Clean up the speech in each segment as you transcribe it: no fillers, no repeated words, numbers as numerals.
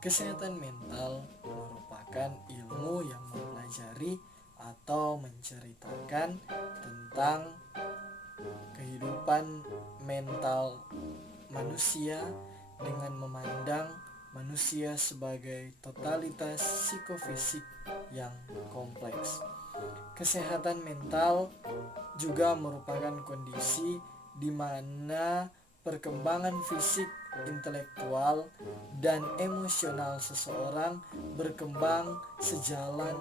Kesehatan mental merupakan ilmu yang mempelajari atau menceritakan tentang kehidupan mental manusia dengan memandang manusia sebagai totalitas psikofisik yang kompleks. Kesehatan mental juga merupakan kondisi di mana perkembangan fisik, intelektual, dan emosional seseorang berkembang sejalan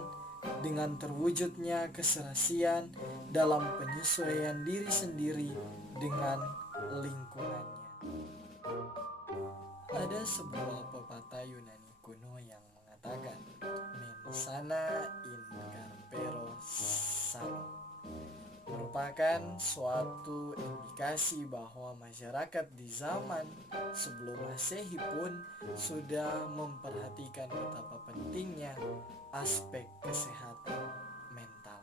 dengan terwujudnya keserasian dalam penyesuaian diri sendiri dengan lingkungannya. Ada sebuah pepatah Yunani kuno yang mengatakan mens sana in corpore sano, merupakan suatu indikasi bahwa masyarakat di zaman sebelum Masehi pun sudah memperhatikan betapa pentingnya aspek kesehatan mental.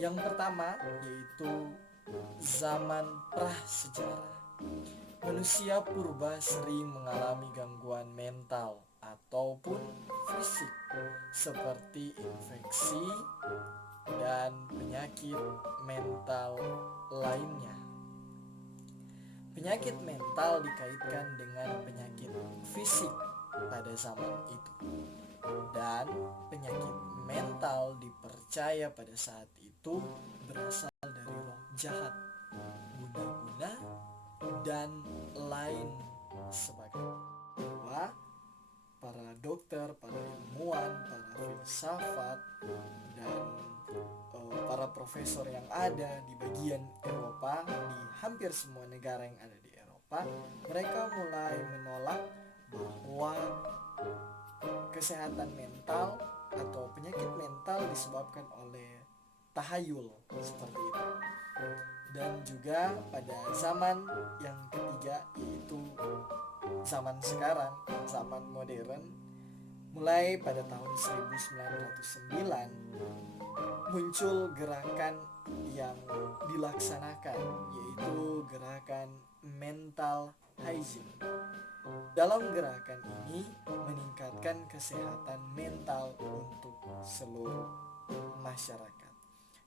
Yang pertama yaitu zaman prasejarah. Manusia purba sering mengalami gangguan mental ataupun fisik seperti infeksi dan penyakit mental lainnya. Penyakit mental dikaitkan dengan penyakit fisik pada zaman itu, dan penyakit mental dipercaya pada saat itu berasal dari roh jahat, guna-guna, dan lain sebagainya. Bahwa para dokter, para ilmuwan, para filsafat, dan para profesor yang ada di bagian Eropa, di hampir semua negara yang ada di Eropa, mereka mulai menolak bahwa kesehatan mental atau penyakit mental disebabkan oleh tahayul seperti itu. Dan juga pada zaman yang ketiga yaitu zaman sekarang, zaman modern, mulai pada tahun 1909 muncul gerakan yang dilaksanakan yaitu gerakan mental hygiene. Dalam gerakan ini meningkatkan kesehatan mental untuk seluruh masyarakat.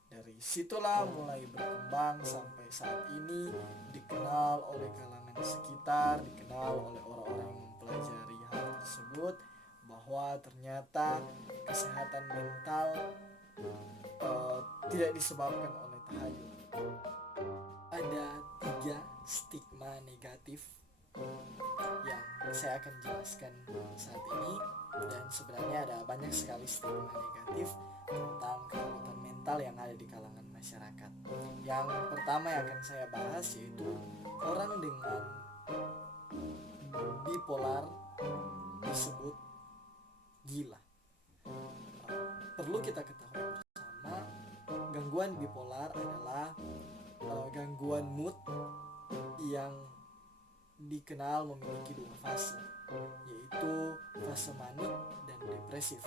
Dari situlah mulai berkembang sampai saat ini dikenal oleh kalangan sekitar, dikenal oleh orang-orang yang mempelajari hal tersebut bahwa ternyata kesehatan mental tidak disebabkan oleh tahayul. Ada 3 stigma negatif yang saya akan jelaskan saat ini, dan sebenarnya ada banyak sekali stigma negatif tentang kesehatan mental yang ada di kalangan masyarakat. Yang pertama yang akan saya bahas yaitu orang dengan bipolar disebut gila. Perlu kita ketahui bersama, gangguan bipolar adalah gangguan mood yang dikenal memiliki 2 fase, yaitu fase manik dan depresif.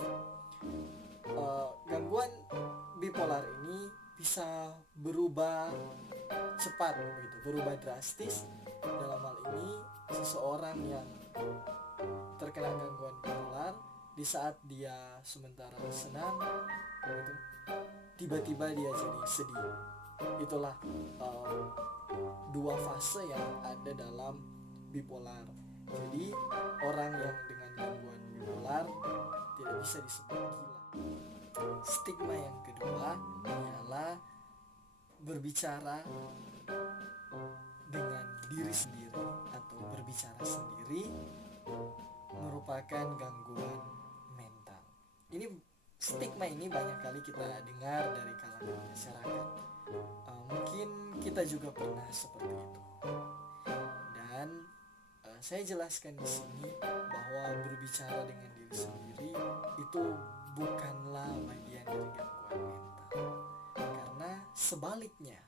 Gangguan bipolar ini bisa berubah cepat, begitu, berubah drastis. Dalam hal ini, seseorang yang terkena gangguan bipolar di saat dia sementara senang, begitu, tiba-tiba dia jadi sedih. Itulah 2 fase yang ada dalam bipolar. Jadi orang yang dengan gangguan bipolar tidak bisa disebut gila. Stigma yang kedua ialah berbicara dengan diri sendiri atau berbicara sendiri merupakan gangguan mental. Stigma ini banyak kali kita dengar dari kalangan masyarakat. Mungkin kita juga pernah seperti itu. Dan saya jelaskan di sini bahwa berbicara dengan diri sendiri itu bukanlah bagian dari gangguan mental. Karena sebaliknya,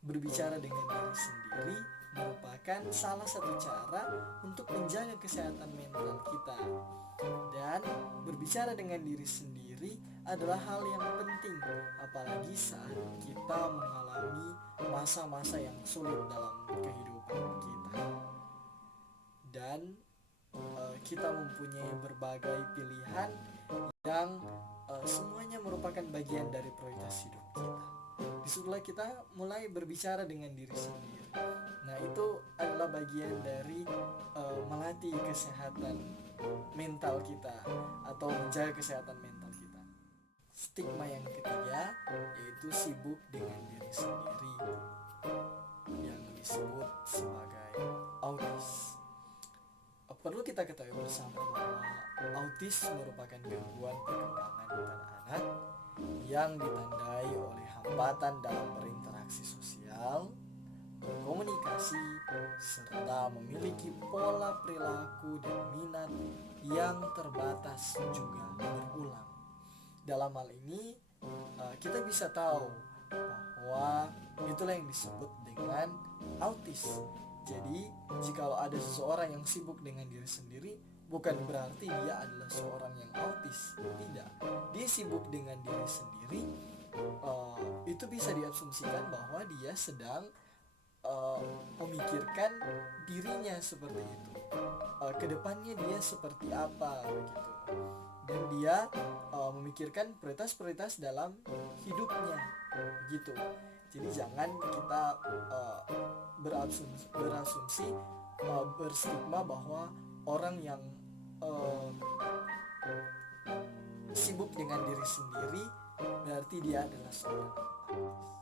berbicara dengan diri sendiri merupakan salah satu cara untuk menjaga kesehatan mental kita. Dan berbicara dengan diri sendiri adalah hal yang penting, apalagi saat kita mengalami masa-masa yang sulit dalam kehidupan kita. Dan kita mempunyai berbagai pilihan yang semuanya merupakan bagian dari prioritas hidup kita. Disitulah kita mulai berbicara dengan diri sendiri. Nah, itu adalah bagian dari melatih kesehatan mental kita atau menjaga kesehatan mental kita. Stigma yang ketiga yaitu sibuk dengan diri sendiri, yang disebut sebagai autis. Perlu kita ketahui bersama bahwa autis merupakan gangguan perkembangan pada anak yang ditandai oleh hambatan dalam berinteraksi sosial, berkomunikasi, serta memiliki pola perilaku dan minat yang terbatas juga berulang. Dalam hal ini, kita bisa tahu bahwa itulah yang disebut dengan autis. Jadi, jika ada seseorang yang sibuk dengan diri sendiri, bukan berarti dia adalah seorang yang autis. Tidak, dia sibuk dengan diri sendiri. Itu bisa diasumsikan bahwa dia sedang memikirkan dirinya seperti itu. Kedepannya dia seperti apa begitu. Dan dia memikirkan prioritas-prioritas dalam hidupnya begitu. Jadi jangan kita berasumsi berstigma bahwa orang yang sibuk dengan diri sendiri berarti dia adalah seorang autis.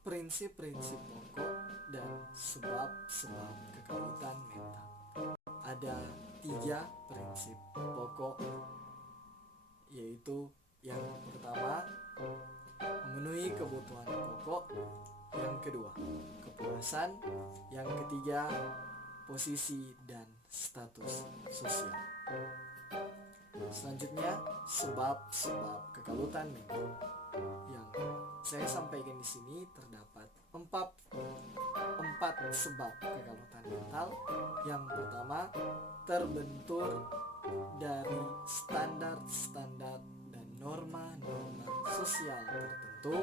Prinsip-prinsip pokok dan sebab-sebab kekalutan mental. Ada 3 prinsip pokok, yaitu yang pertama memenuhi kebutuhan pokok, yang kedua kepuasan, yang ketiga posisi dan status sosial. Selanjutnya sebab-sebab kekalutan mental. Yang saya sampaikan di sini terdapat empat sebab kekalutan mental. Yang pertama, terbentur dari standar-standar dan norma-norma sosial tertentu.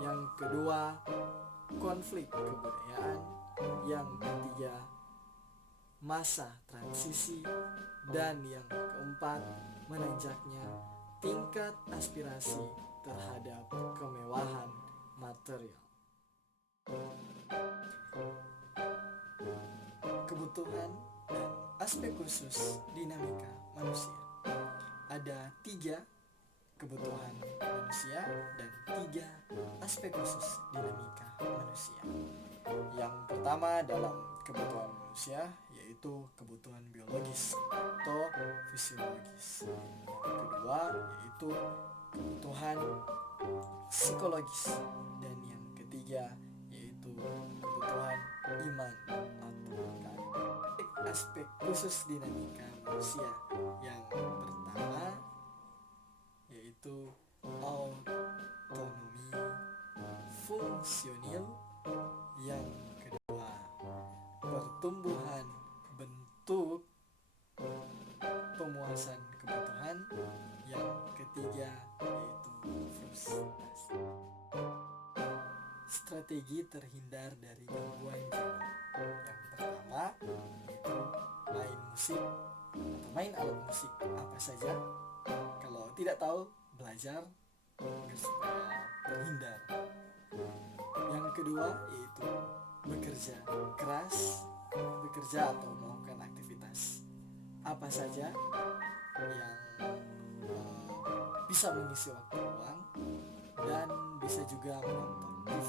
Yang kedua, konflik kebudayaan. Yang ketiga, masa transisi. Dan yang keempat, menanjaknya tingkat aspirasi terhadap kemewahan material. Kebutuhan dan aspek khusus dinamika manusia. Ada 3 kebutuhan manusia dan 3 aspek khusus dinamika manusia. Yang pertama dalam kebutuhan manusia yaitu kebutuhan biologis atau fisiologis. Yang kedua yaitu kebutuhan psikologis, dan yang ketiga yaitu kebutuhan iman atau aspek khusus dinamika manusia. Yang pertama yaitu autonomi fungsional, yang kedua pertumbuhan bentuk pemuasan kebutuhan, yang ketiga yaitu frustrasi. Strategi terhindar dari gangguan jiwa. Yang pertama yaitu main musik atau main alat musik apa saja. Kalau tidak tahu, belajar agar supaya terhindar. Yang kedua yaitu bekerja keras, bekerja atau melakukan aktivitas apa saja yang bisa mengisi waktu luang, dan bisa juga menonton TV,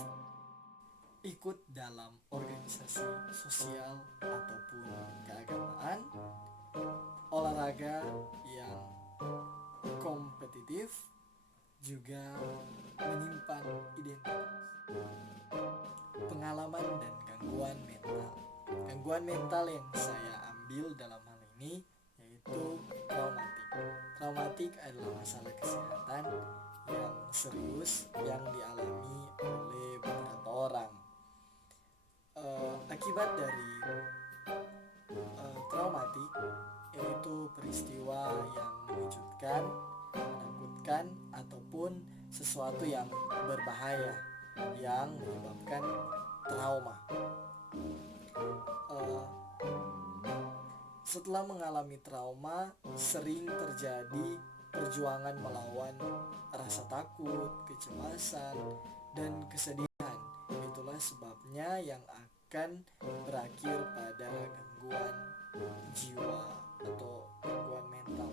ikut dalam organisasi sosial ataupun keagamaan, olahraga yang kompetitif, juga menyimpan identitas. Pengalaman dan gangguan mental. Gangguan mental yang saya ambil dalam hal ini yaitu traumatik. Traumatik adalah masalah kesehatan yang serius yang dialami oleh beberapa orang. Akibat dari traumatik yaitu peristiwa yang mengejutkan, menakutkan, ataupun sesuatu yang berbahaya yang menyebabkan trauma. Setelah mengalami trauma, sering terjadi perjuangan melawan rasa takut, kecemasan, dan kesedihan. Itulah sebabnya yang akan berakhir pada gangguan jiwa atau gangguan mental.